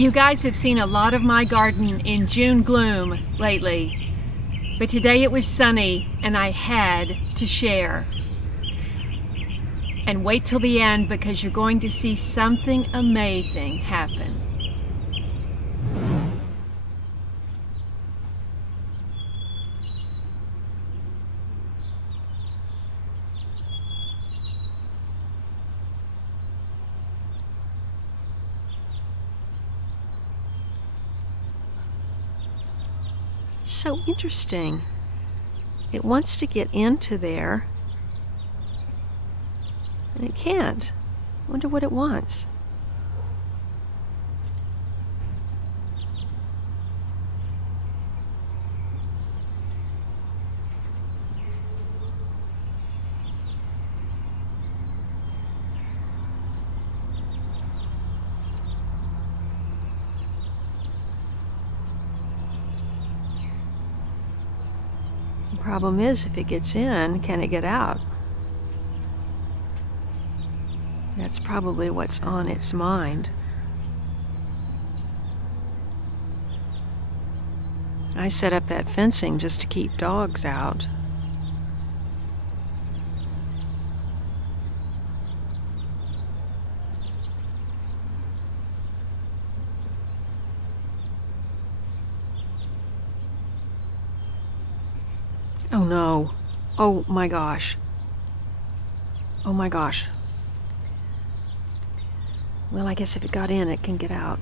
You guys have seen a lot of my garden in June gloom lately, but today it was sunny and I had to share. And wait till the end because you're going to see something amazing happen. So interesting. It wants to get into there, and it can't. I wonder what it wants. The problem is, if it gets in, can it get out? That's probably what's on its mind. I set up that fencing just to keep dogs out. Oh no. Oh my gosh. Oh my gosh. Well, I guess if it got in, it can get out.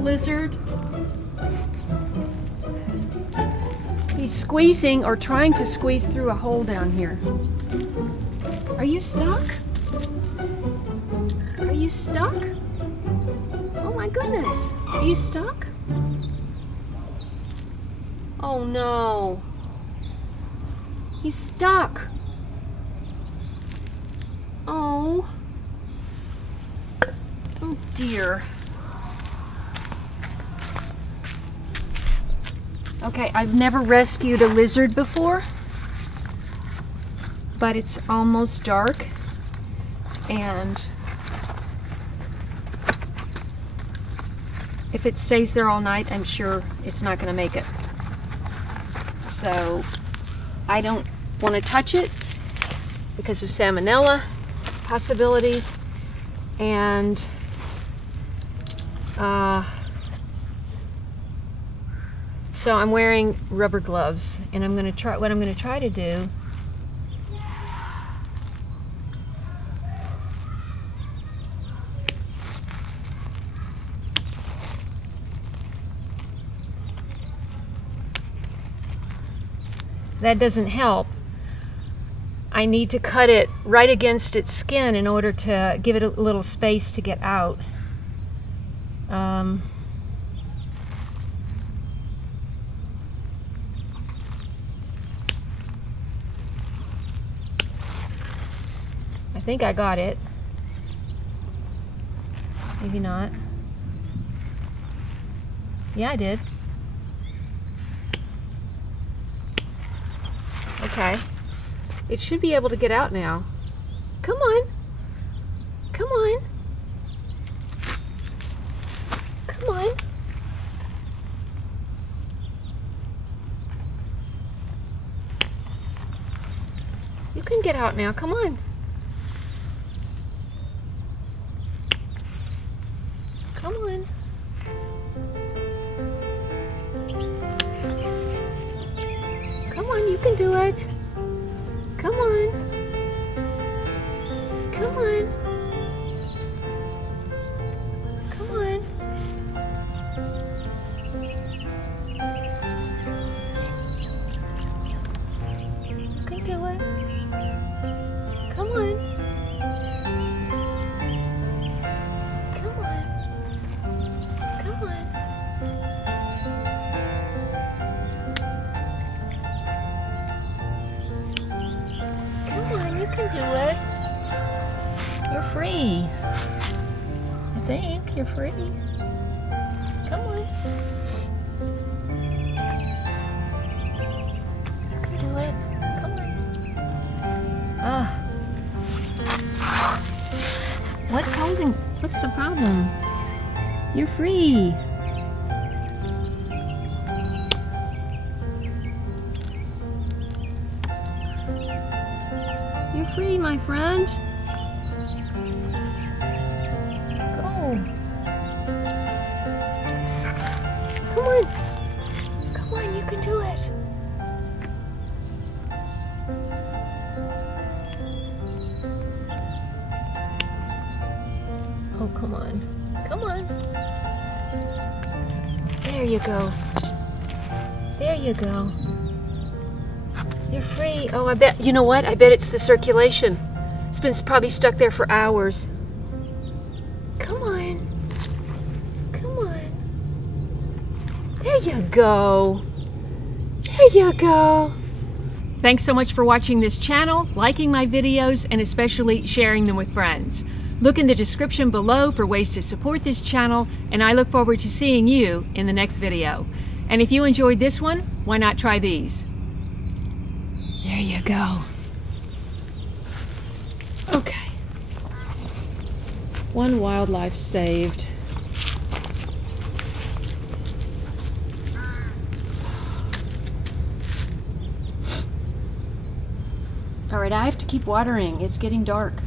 Lizard. He's squeezing or trying to squeeze through a hole down here. Are you stuck? Are you stuck? Oh my goodness. Are you stuck? Oh no. He's stuck. Oh. Oh dear. Okay, I've never rescued a lizard before, but it's almost dark, and if it stays there all night, I'm sure it's not going to make it. So I don't want to touch it because of salmonella possibilities, and so I'm wearing rubber gloves, and I'm going to try. What I'm going to try to do that doesn't help. I need to cut it right against its skin in order to give it a little space to get out. I think I got it. Maybe not. Yeah, I did. Okay. It should be able to get out now. Come on. Come on. Come on. You can get out now. Come on. Come on. Come on, you can do it. Come on. Come on. Come on. You can do it. Come on. Come on. Come on. You can do it. You're free. I think you're free. Come on. You can do it. Come on. What's holding? What's the problem? You're free. You're free, my friend. Go. Come on. Come on, you can do it. Oh, come on. Come on. There you go. There you go. You're free. Oh, I bet, you know what? I bet it's the circulation. It's been probably stuck there for hours. Come on. Come on. There you go. There you go. Thanks so much for watching this channel, liking my videos, and especially sharing them with friends. Look in the description below for ways to support this channel, and I look forward to seeing you in the next video. And if you enjoyed this one, why not try these? There you go. Okay. One wildlife saved. All right, I have to keep watering. It's getting dark.